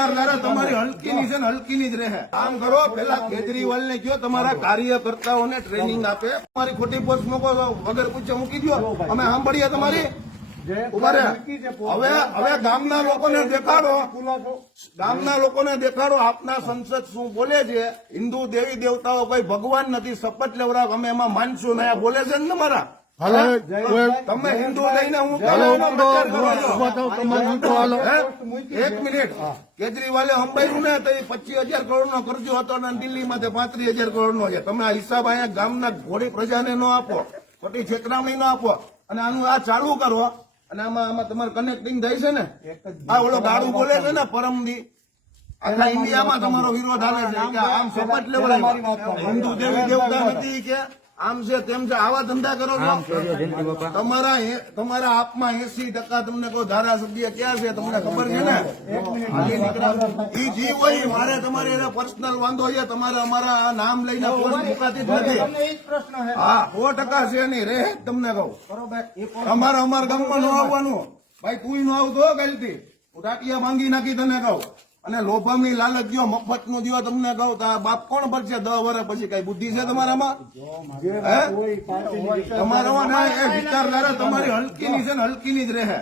વિચારધારા તમારી હલકીની છે ને હલકીની જ રહે. કામ કરો, પેલા કેજરીવાલ ને કયો તમારા કાર્યકર્તાઓને ટ્રેનિંગ આપે. તમારી ખોટી પોસ્ટ મૂકો વગર પૂછે મૂકી દો, અમે સાંભળીએ તમારી. ઉભા રહે. હવે ગામના લોકોને દેખાડો, ગામના લોકોને દેખાડો આપના સંસદ શું બોલે છે. હિન્દુ દેવી દેવતાઓ કોઈ ભગવાન નથી, શપથ લેવડાવ અમે એમાં માનશું ને બોલે છે ને તમારા. તમે હિન્દુ લઈને હું એક મિનિટ, કેજરીવાલે અંબાયું ને તો 25,000 કરોડ નો કરજો હતો અને દિલ્હીમાં 35,000 કરોડ નો છે. તમે આ હિસાબ અહીંયા ગામના ઘોડી પ્રજાને ન આપો, ખોટી છેતરામણી ન આપો અને આનું આ ચાલુ કરો. અને આમાં તમારે કનેક્ટિંગ થાય છે ને. આ ઓલો ગાડું બોલે છે ને પરમદી, આખા ઇન્ડિયામાં તમારો વિરોધ હાલે છે કે આમ શપથ લેવડાવ્યા હિન્દુ દેવી દેવતા નથી કે આમ છે તેમ છે. આવા ધંધા કરો છો. તમારા આપમાં 80% તમને કોઈ ધારાસભ્ય ક્યાં છે તમને ખબર છે ને. એ જીવ હોય મારે તમારે એને પર્સનલ વાંધો છે. તમારે અમારા નામ લઈને પોસ્ટ મુકાતી જ નથી. હા 100% છે નહીં રે. તમને કહું તમારે અમારા ગામમાં ન આવવાનું. ભાઈ તું ન આવતો કાલથી ટાટિયા માંગી નાખી તને કહું. અને લોભામણી લાલચ દો, મફત નું દો તમને કહું તો બાપ કોણ ભરશે 10 વર્ષ પછી? કઈ બુદ્ધિ છે તમારામાં? તમારામાં એ વિચારધારા તમારી હલકીની છે ને હલકીની જ રહે.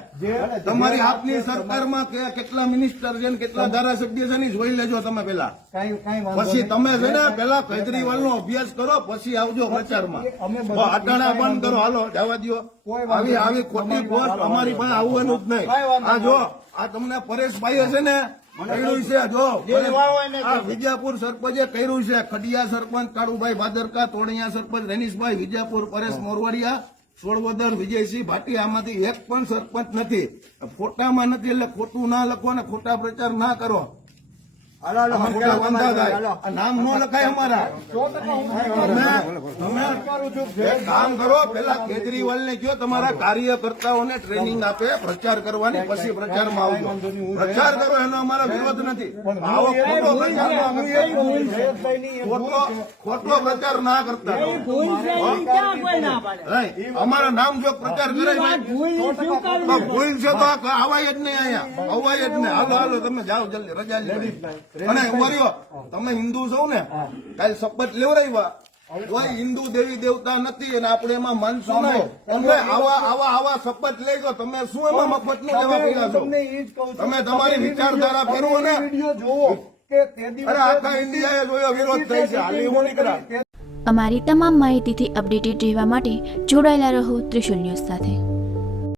તમારી આપની સરકારમાં કેટલા મિનિસ્ટર છે ને કેટલા ધારાસભ્ય છે ને જોઈ લેજો તમે પેલા. પછી તમે છે ને પેલા કેજરીવાલ નો અભ્યાસ કરો પછી આવજો પ્રચારમાં. અટાણા બંધ કરો, હાલો જવા દો. આવી ખોટી પોસ્ટ અમારી પાસે આવવાનું જ નહીં. આ જો આ તમને પરેશભાઈ છે ને કર્યું છે, જો આ વિજાપુર સરપંચે કર્યું છે. ખડિયા સરપંચ કાળુભાઈ ભાદરકા, તોડિયા સરપંચ રનીશભાઈ, વિજાપુર પરેશ મોરવાડિયા, સોળવદર વિજયસિંહ ભાટિયા, આમાંથી એક પણ સરપંચ નથી. ફોટામાં નથી એટલે ખોટું ના લખો ને ખોટા પ્રચાર ના કરો. નામ નો લખાય અમારા. કામ કરો, પેલા કેજરીવાલ ને કયો તમારા કાર્યકર્તાઓને ટ્રેનિંગ આપે પ્રચાર કરવાની, પછી પ્રચારમાં આવજો. પ્રચાર કરો એનો અમારો વિરોધ નથી. આવો ખોટો પ્રચાર ના કરતા. અમારા નામ જો પ્રચાર કરે ભૂલ છે તો આવાય જ નહીં. અહીંયા અવાય જ નહીં. હાલો હાલો તમે જાઓ જલ્દી, રજા લે. અને ઉભા તમે હિન્દુ છો ને, કાલે શપથ લેવડાવ્યા કોઈ હિન્દુ દેવી દેવતા નથી અને આપણે એમાં માનશું નહીં. તમે આવા શપથ લેજો. તમે શું એમાં મફત નું લેવા પડ્યા છો? તમે તમારી વિચારધારા ફેરવો ને. અરે આખા ઇન્ડિયાએ જોયો વિરોધ થાય છે. હાલી હું નીકળ્યા. અમારી તમામ માહિતીથી અપડેટેડ રહેવા માટે જોડાયેલા રહો ત્રિશુલ ન્યૂઝ સાથે.